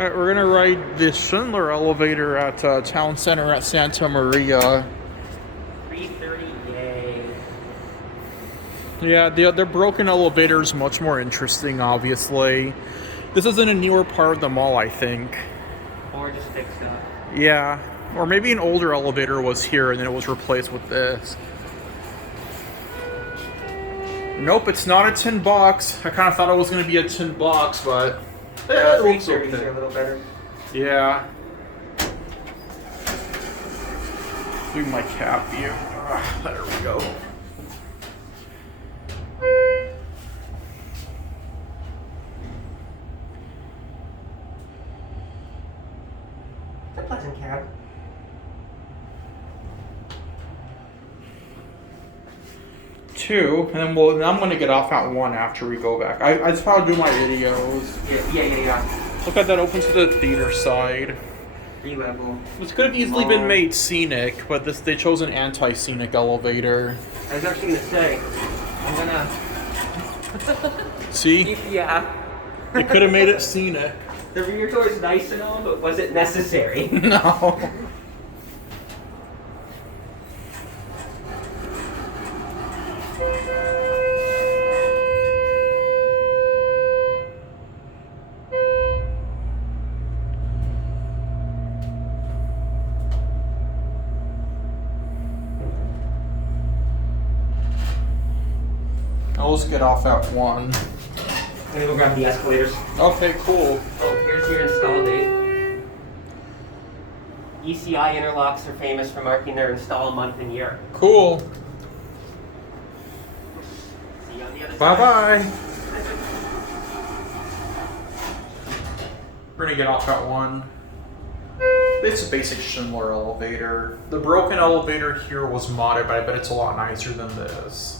Alright, we're gonna ride the Schindler elevator at Town Center at Santa Maria. 3:30, yay. Yeah, the broken elevator is much more interesting, obviously. This is in a newer part of the mall, I think. Or just fixed up. Yeah, or maybe an older elevator was here and then it was replaced with this. Nope, it's not a tin box. I kind of thought it was going to be a tin box, but it looks okay. Are a little better. Yeah. Do my cap view. There we go. It's a pleasant cab. Two, and then I'm gonna get off at one after we go back. That's how I do my videos. Yeah. Look at that, open to the theater side. Level. This could have easily been made scenic, but they chose an anti-scenic elevator. I was actually gonna say, I'm gonna. See? Yeah. It could have made it scenic. The rear door is nice and all, but was it necessary? No. I'll just get off at one. I'm gonna go grab the escalators. Okay, cool. Oh, here's your install date. ECI interlocks are famous for marking their install month and year. Cool. See you on the other side. Bye-bye. We're gonna get off at one. It's a basic Schindler elevator. The broken elevator here was modded, but I bet it's a lot nicer than this.